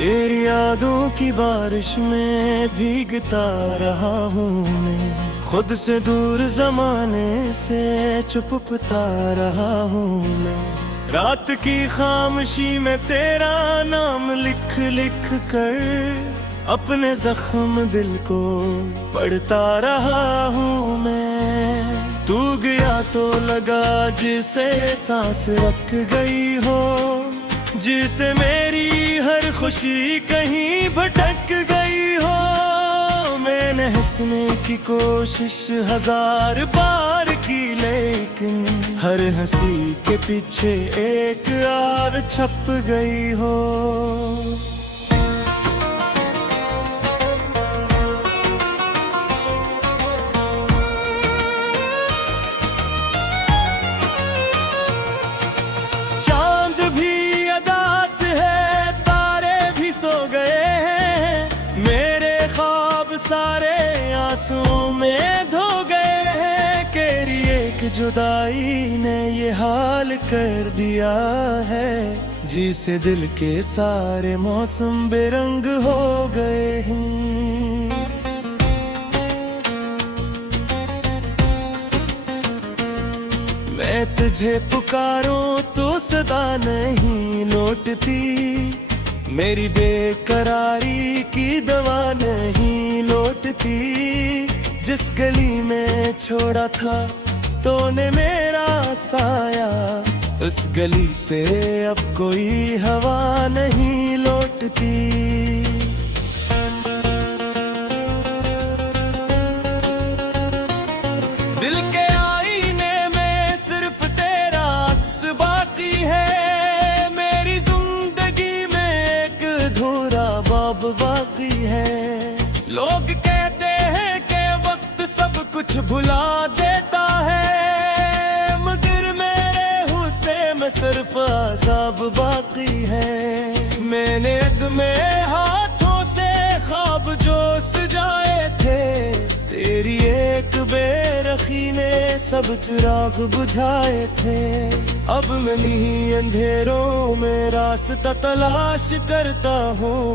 तेरी यादों की बारिश में भीगता रहा हूँ मैं, खुद से दूर जमाने से चुपता रहा हूँ मैं। रात की खामोशी में तेरा नाम लिख लिख कर अपने जख्म दिल को पढ़ता रहा हूँ मैं। तू गया तो लगा जिसे सांस रख गई हो, जिसे मेरी हर खुशी कहीं भटक गई हो। मैंने हंसने की कोशिश हजार बार की, लेकिन हर हंसी के पीछे एक आग छप गई हो। सारे आंसू में धो गए हैं, तेरी एक जुदाई ने ये हाल कर दिया है, जिसे दिल के सारे मौसम बेरंग हो गए हैं। मैं तुझे पुकारूं तो सदा नहीं लौटती, मेरी बेकरारी की दवा नहीं लौटती। जिस गली में छोड़ा था तूने मेरा साया, उस गली से अब कोई हवा नहीं लौटती। दिल के आईने में सिर्फ तेरा अक्स बाकी है, बाकी है। लोग कहते हैं कि वक्त सब कुछ भुला देता है, मगर मेरे हुस्से में सिर्फ अज़ाब बाकी है। मैंने में हाथों से ख्वाब जो सजाए थे, तेरी एक बेरखी ने सब चिराग बुझाए थे। अब मैं नहीं अंधेरों में रास्ता तलाश करता हूँ,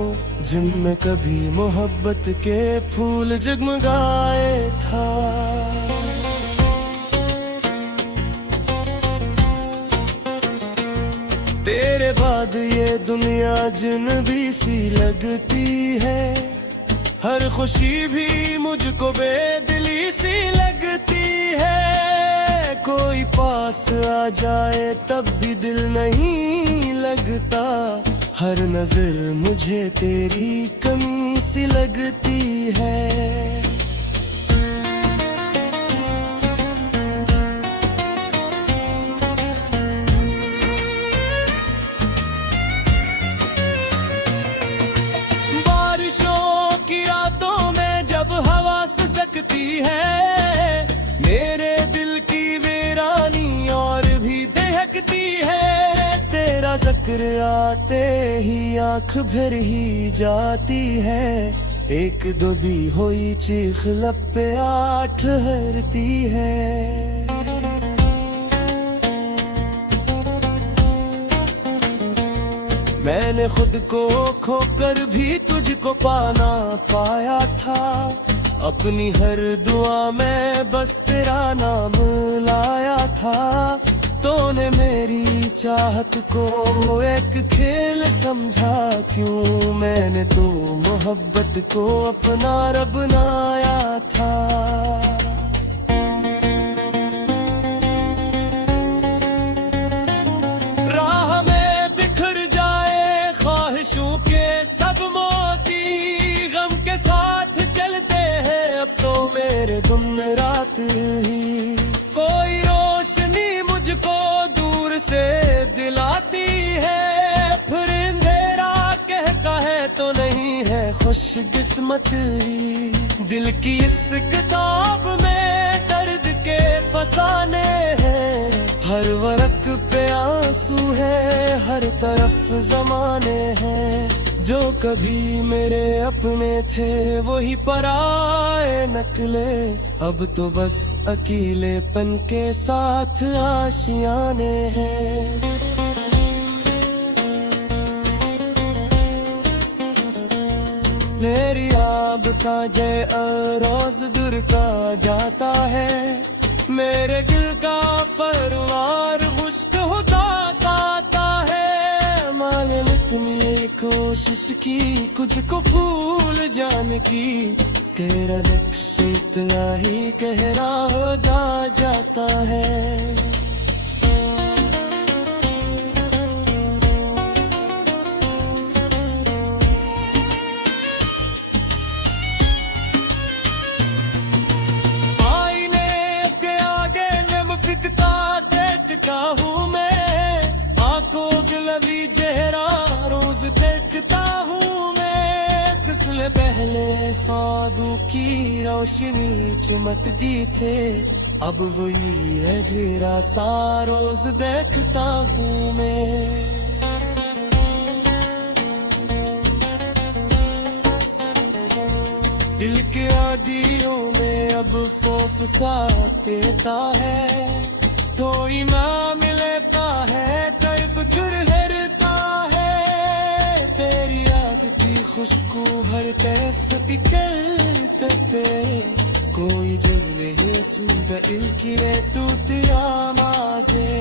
जिनमें कभी मोहब्बत के फूल जगमगाए था। तेरे बाद ये दुनिया जिनबी सी लगती है, हर खुशी भी मुझको बेदिली सी लगती है। कोई पास आ जाए तब भी दिल नहीं लगता, हर नजर मुझे तेरी कमी सी लगती है। बारिशों की रातों में जब हवा सिसकती है, मेरे दिल की वीरानी और भी दहकती है। तेरा जिक्र आते ही आंख भर ही जाती है, एक दो भी हुई चीख लब पे आ ठहरती है। मैंने खुद को खोकर भी तुझको पाना पाया था, अपनी हर दुआ में बस तेरा नाम लाया था। तूने मेरी चाहत को एक खेल समझा, क्यों मैंने तो मोहब्बत को अपना रब बनाया था। राह में बिखर जाए ख्वाहिशों के सब मोती, गम के साथ चलते हैं अब तो मेरे दिन रात ही। कोई रोशनी मुझको दूर से दिलाती है, फिर अंधेरा कहता है तो नहीं है खुशकिस्मती। दिल की इस किताब में दर्द के फसाने हैं, हर वर्क पे आंसू है, हर तरफ जमाने हैं। जो कभी मेरे अपने थे वही पराए नकले, अब तो बस अकेलेपन के साथ आशियाने हैं। मेरी आब का जय रोज दूर का जाता है, मेरे दिल का फरवार मुश्क होता गाता है। मालूम इतनी कोशिश की कुछ को भूल जाने की, तेरा नक्श इतना ही गहरा होता जाता है। हूँ मैं आंखों गिलवी चेहरा रोज देखता हूँ मैं, जिसने पहले फादू की रोशनी चमकती थे, अब वही अंधेरा सा रोज देखता हूँ मैं। दिल के आदियों में अब खौफ सा देता है, तो इमाम लेता है तब चुरहरता है। तेरी याद की खुशबू हर तरफ निकलते पे, कोई जल नहीं सुनता दिल की रे तू आवाज़े।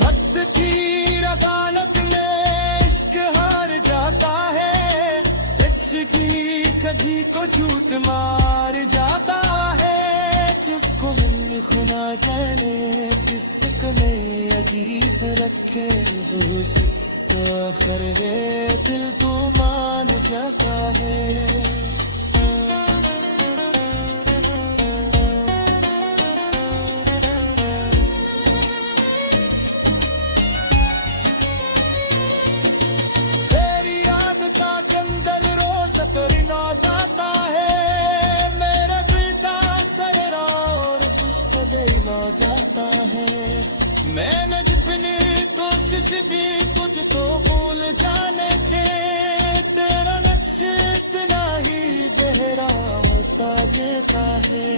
वक्त की अदालत में इश्क हार जाता है, सच की कभी को झूठ मार जाता है। जिसको मिल खुना जाने किसक में अजीज रखे, वो शख्स आखिर है दिल तो मान जाता है। जाता है मेरा दिल का सरेरा और खुश्क दिल हो जाता है। मैंने जितनी कोशिश की कुछ तो भूल जाने थे, तेरा नक्श इतना ही गहरा होता जाता है।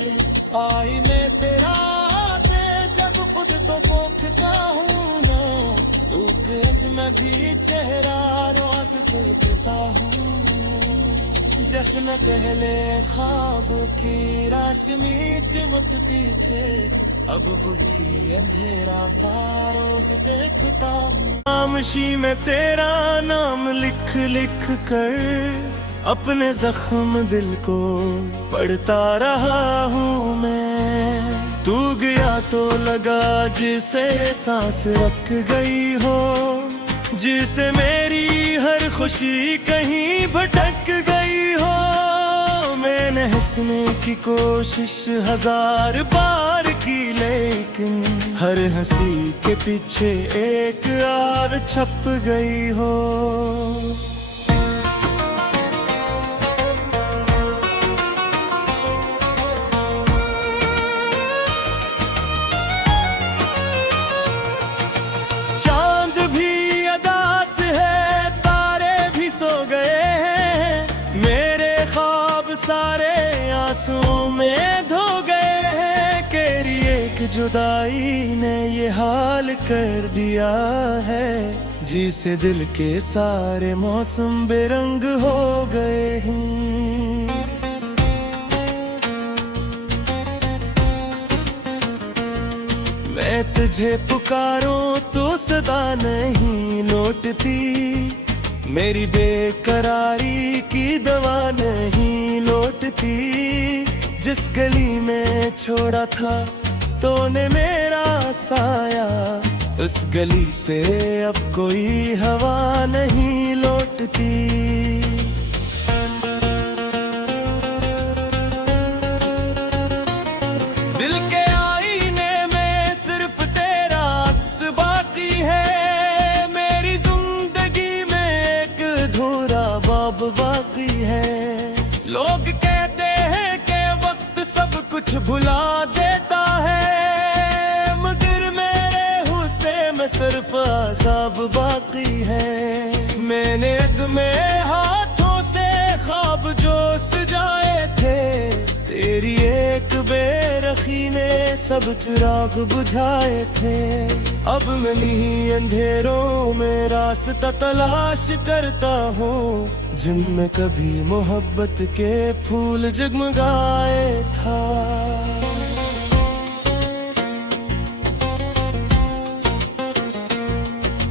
आई मैं तेरा आते जब खुद तो पोखता हूँ ना, गज में भी चेहरा रोज देखता हूँ। जश्न पहले ख्वाब की रोशनी चमकती थे, अब वही अंधेरा सा रोज देखता हूँ। खामोशी में तेरा नाम लिख लिख कर अपने जख्म दिल को पढ़ता रहा हूँ मैं। तू गया तो लगा जिसे सांस रख गई हो, जिसे मेरी हर खुशी कहीं भटक गई हो। मैंने हंसने की कोशिश हजार बार की, लेकिन हर हंसी के पीछे एक आर छप गई हो। सारे आंसू में धो गए हैं, तेरी एक जुदाई ने ये हाल कर दिया है, जिसे दिल के सारे मौसम बेरंग हो गए हैं। मैं तुझे पुकारूं तो सदा नहीं लौटती, मेरी बेकरारी की दवा नहीं लौटती। जिस गली में छोड़ा था तूने मेरा साया, उस गली से अब कोई हवा नहीं लौटती। दिल के आईने में सिर्फ तेरा अक्स बाकी है, बाकी है। लोग कहते हैं कि वक्त सब कुछ भुला देता है, मगर मेरे हुस्से में सिर्फ अज़ाब बाकी है। मैंने में हाथों से ख्वाब जो सजाए थे, तेरी एक बेरखी ने सब चिराग बुझाए थे। अब मैं इन्हीं अंधेरों में रास्ता तलाश करता हूँ, जिनमें कभी मोहब्बत के फूल जगमगाए था।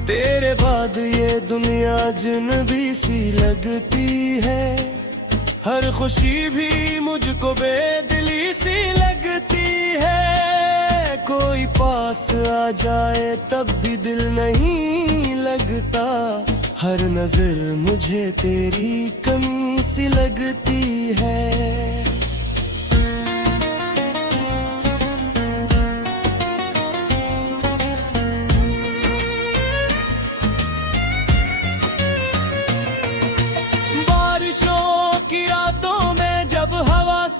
तेरे बाद ये दुनिया जिनबी सी लगती है, हर खुशी भी मुझको बेदिली सी लगती है। कोई पास आ जाए तब भी दिल नहीं लगता, हर नजर मुझे तेरी कमी सी लगती है।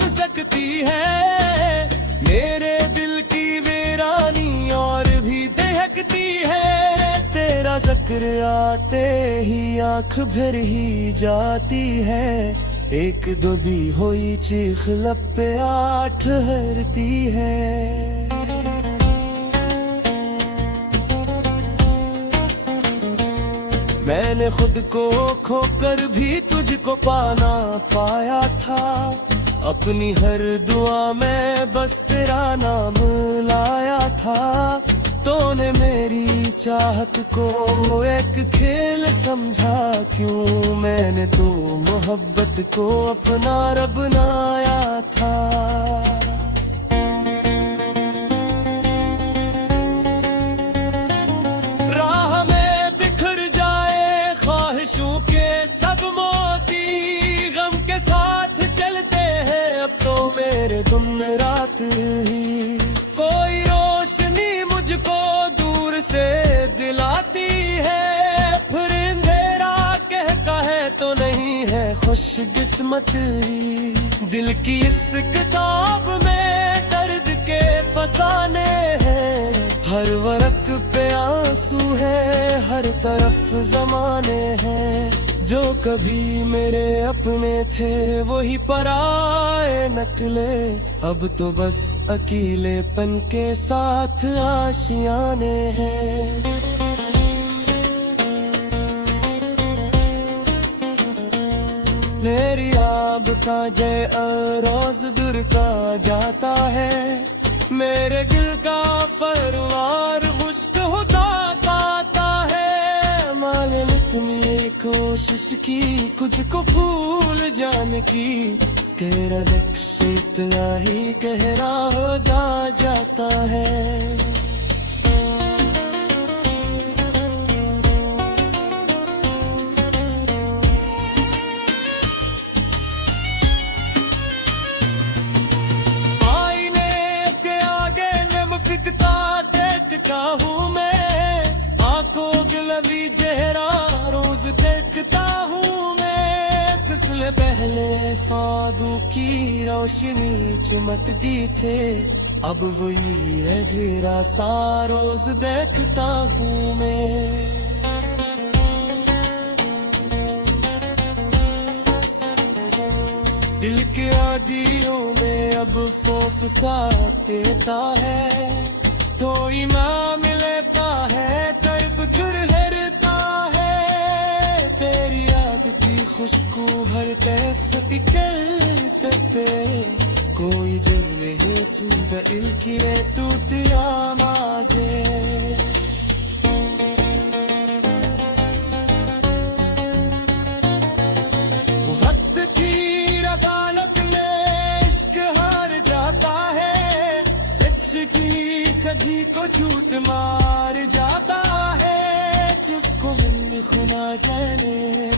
सकती है मेरे दिल की वीरानी और भी दहकती है। तेरा जिक्र आते ही आंख भर ही जाती है, एक दो भी हुई चीख लब पे आ ठहरती है। मैंने खुद को खोकर भी तुझको पाना पाया था, अपनी हर दुआ में बस तेरा नाम लाया था। तूने मेरी चाहत को एक खेल समझा, क्यों मैंने तो मोहब्बत को अपना रब बनाया था। राह में बिखर जाए ख्वाहिशों के सब मोती, गम के साथ चलते अब तो मेरे दिन रात ही। कोई रोशनी मुझको दूर से दिलाती है, फिर अंधेरा कहता है तो नहीं है खुशकिस्मती। दिल की इस किताब में दर्द के फसाने हैं, हर वरक पे आंसू है, हर तरफ ज़माने हैं। जो कभी मेरे अपने थे वही पराए निकले, अब तो बस अकेलेपन के साथ आशियाने हैं। मेरी आब का जय रोज दूर का जाता है, मेरे दिल का फरमान खुश्क होता गाता है। मालूम इतनी कोशिश की कुछ को भूल जाने की, तेरा नक्श इतना ही गहरा होता जाता है। हूँ मैं आंखों गिलवी चेहरा रोज देखता हूँ मैं, फिसले पहले फादू की रोशनी चमकती थे, अब वही अंधेरा सा रोज देखता हूँ मैं। दिल के आदियों में अब खौफ सा देता है, तो इमाम लेता है कर्ब चुरहरता है। तेरी याद की खुशबू हर तरफ निकलते, कोई जल नहीं सुनता दिल की रे टूटी आवाज़ें। वक्त की अदालत में इश्क हार जाता है, सच की कभी को झूठ मार जाता है। जिसको मन खुना जाने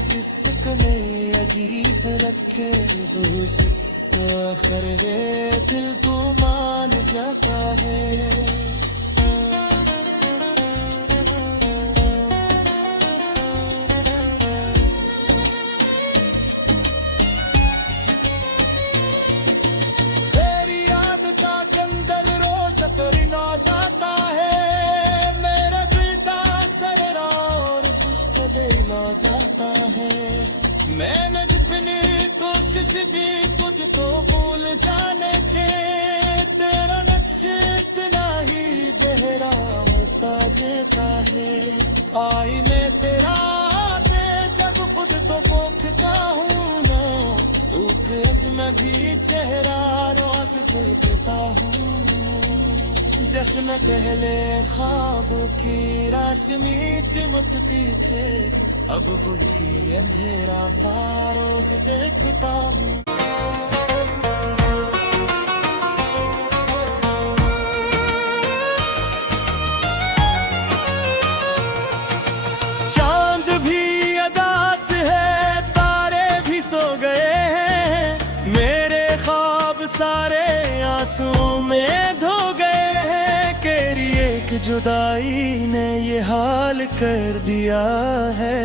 किसक में अजीज रखे, वो शख्स आखिर है दिल को मान जाता है। जाता है मेरा दिल का सररा और खुश्क दिल आ जाता है। मैंने जितनी कोशिश की तुझको भूल जाने थे, थे। आईने तेरा आते जब खुद तो कोखता हूँ ना, लूक मैं भी चेहरा रोज देखता हूँ। जश्न पहले ख्वाब की रोशनी चमकती थे, अब वही अंधेरा सा रोज देखता हूँ। चांद भी अदास है, तारे भी सो गए हैं, मेरे ख्वाब सारे आंसू में धो गए हैं। तेरी एक जुदाई ने ये हाल कर दिया है,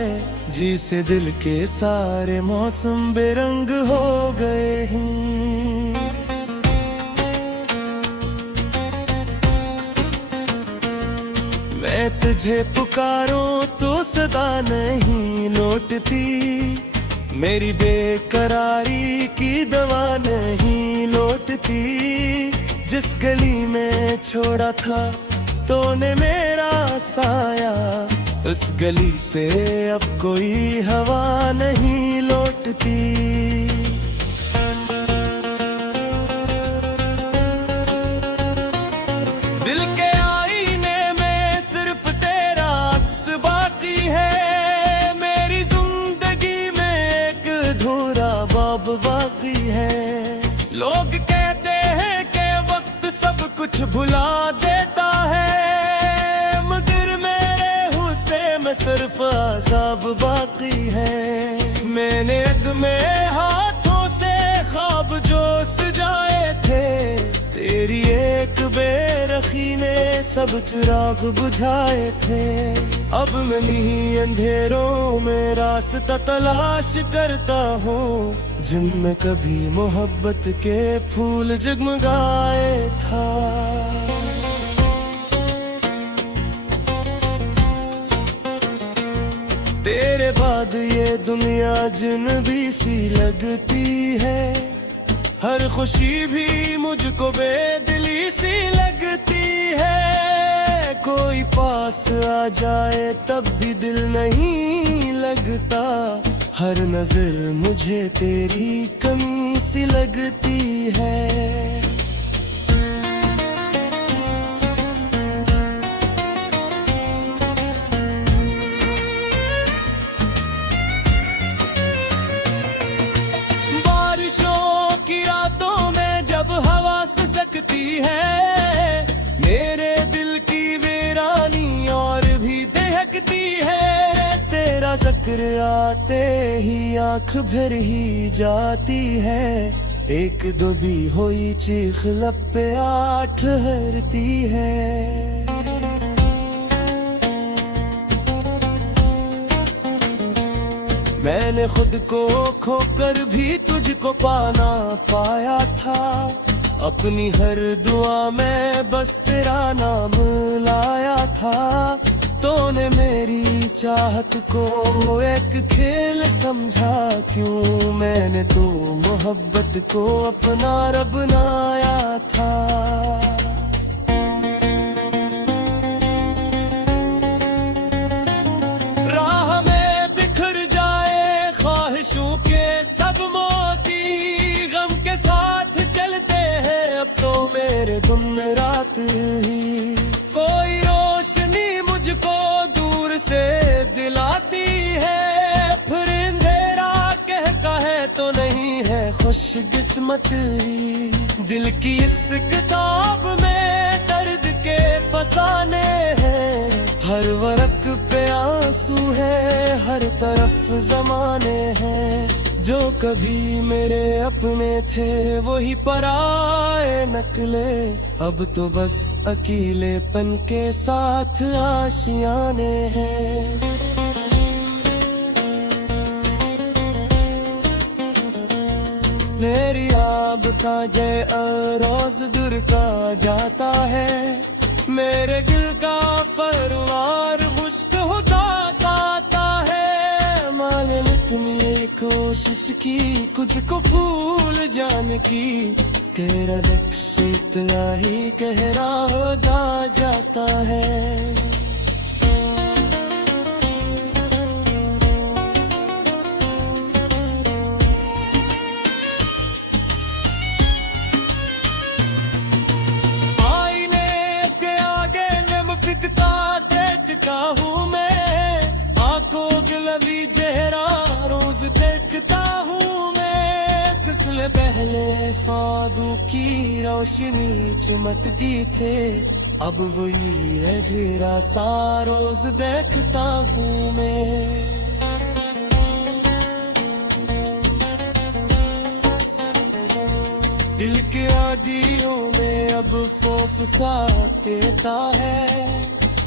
जिसे दिल के सारे मौसम बेरंग हो गए हैं। मैं तुझे पुकारूं तो सदा नहीं लौटती, मेरी बेकरारी की दवा नहीं लौटती। जिस गली में छोड़ा था तूने मेरा साया, उस गली से अब कोई हवा नहीं लौटती। दिल के आईने में सिर्फ तेरा अक्स बाकी है, मेरी जिंदगी में एक अधूरा बाब बाकी है। लोग कहते हैं कि वक्त सब कुछ भुला देता है, मगर मेरे हुस्से में सिर्फ अज़ाब बाकी है। मैंने में हाथों से ख्वाब जो सजाए थे, तेरी एक बेरखी ने सब चिराग बुझाए थे। अब मैं नहीं अंधेरों में रास्ता तलाश करता हूँ, जिनमें कभी मोहब्बत के फूल जगमगाए था। तेरे बाद ये दुनिया जिनबी सी लगती है, हर खुशी भी मुझको बेदिली सी लगती है। कोई पास आ जाए तब भी दिल नहीं लगता, हर नजर मुझे तेरी कमी सी लगती है। बारिशों की रातों में जब हवा सिसकती है, मेरे दिल की वीरानी और भी दहकती है। तेरा जिक्र आते ही आंख भर ही जाती है, एक दो भी हुई चीख लब पे आ ठहरती है। मैंने खुद को खोकर भी तुझको पाना पाया था, अपनी हर दुआ में बस तेरा नाम लाया था। तूने मेरी चाहत को एक खेल समझा, क्यों मैंने तो मोहब्बत को अपना रब बनाया था। राह में बिखर जाए ख्वाहिशों के सब मोती, गम के साथ चलते हैं अब तो मेरे दिन रात ही। कोई रोशनी मुझको दूर से दिलाती है, फिर अंधेरा कहता है तो नहीं है खुशकिस्मती। दिल की इस किताब में दर्द के फसाने हैं, हर वरक पे आंसू है, हर तरफ जमाने हैं। जो कभी मेरे अपने थे वही पराए नकले, अब तो बस अकेलेपन के साथ आशियाने हैं। मेरी आब का जय रोज दूर का जाता है, मेरे दिल का फरवार मुश्क होता गाता है। मालूम इतनी कोशिश की कुछ को भूल जाने की, तेरा नक्श इतना ही गहरा होता जाता है। मतलबी चेहरा रोज देखता हूँ मैं, फिसले पहले ख्वाबों की रोशनी चमकती थे, अब वही अंधेरा सा रोज देखता हूँ मैं। दिल के आदियों में अब खौफ सा देता है,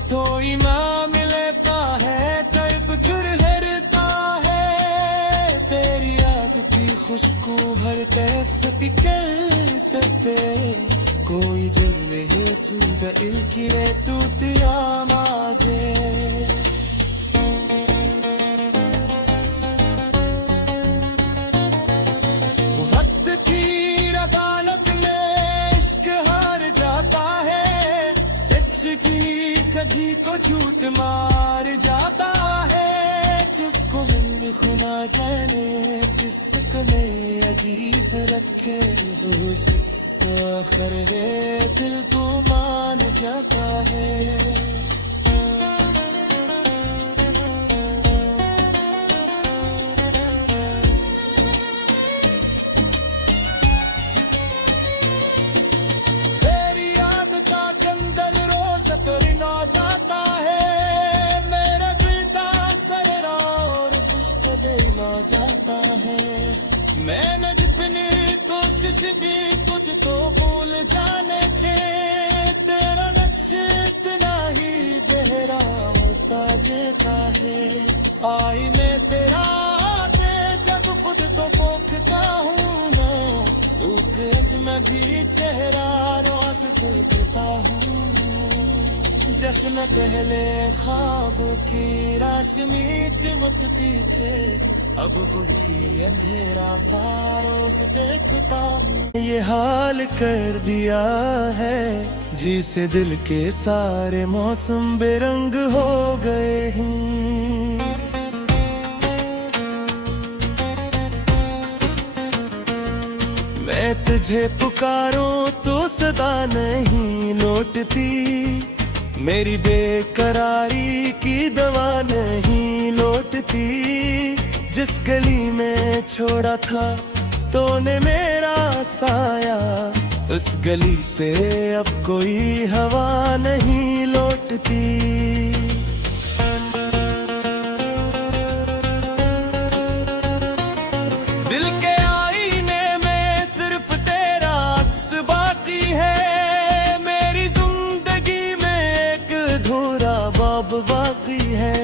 तो इमाम लेता है तब चुरहरता है, तेरी याद की खुशबू हर तरफ निकलते पे, कोई जल नहीं सुनता इल्की रे तूतिया माजे। वक्त की अदालत में इश्क हार जाता है, सच की कभी को झूठ मार जाता है, जिसको मैंने खुना जाने किसक में अजीज रखे, वो शख्स आखिर है दिल को मान जाता है। जाता है मेरा दिल का सरेरा और खुश्क दिल आ जाता है, मैंने जितनी कोशिश की तुझको भूल जाने थे, तेरा नक्श इतना ही गहरा होता जाता है, आई मैं तेरा आते जब खुद तो पोखता हूँ ना, डूब मैं भी चेहरा रोज देखता हूँ, जश्न पहले ख्वाब की रोशनी चमकती थे, अब वही अंधेरा सा रोज देखता हूँ। ये हाल कर दिया है जिसे दिल के सारे मौसम बेरंग हो गए हैं, मैं तुझे पुकारूं तो सदा नहीं लौटती, मेरी बेकरारी की दवा नहीं लौटती, जिस गली में छोड़ा था तूने मेरा साया, उस गली से अब कोई हवा नहीं लौटती। दिल के आईने में सिर्फ तेरा अक्स बाकी है, बाकी है,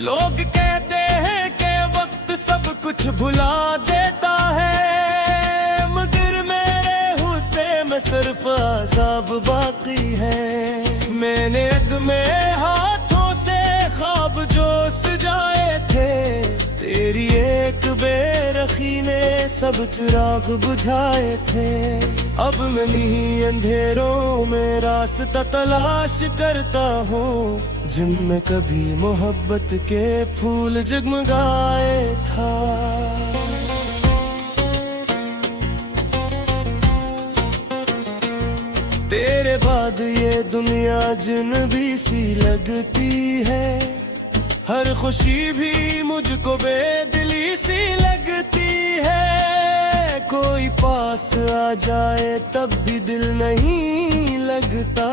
लोग कहते हैं कि वक्त सब कुछ भुला देता है, मगर मेरे हुस्से में सिर्फ अज़ाब बाकी है, मैंने में हाथों से ख्वाब जो सजाए थे, तेरी एक बेरखी ने सब चिराग बुझाए थे, अब मैं नहीं अंधेरों में रास्ता तलाश करता हूँ, जिनमें कभी मोहब्बत के फूल जगमगाए था। तेरे बाद ये दुनिया अजनबी सी लगती है, हर खुशी भी मुझको बेदिली सी लगती है, कोई पास आ जाए तब भी दिल नहीं लगता,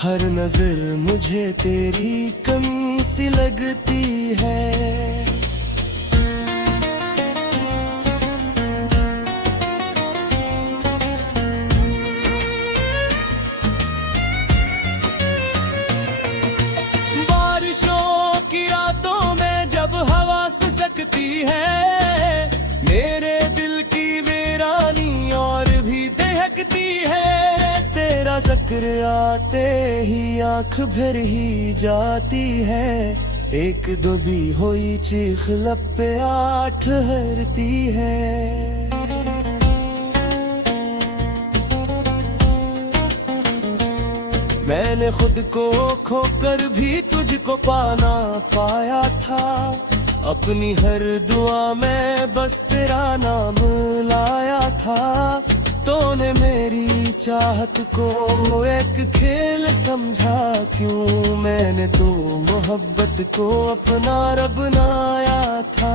हर नजर मुझे तेरी कमी सी लगती है। बारिशों की रातों में जब हवा सिसकती है, मेरे दिल की वीरानी और भी दहकती है, तेरा जिक्र आते ही आंख भर ही जाती है, एक दो भी हुई चीख लब पे आ ठहरती है। मैंने खुद को खोकर भी तुझको पाना पाया था, अपनी हर दुआ में बस तेरा नाम लाया था, दोस्तों ने मेरी चाहत को एक खेल समझा, क्यों मैंने तो मोहब्बत को अपना रब बनाया था।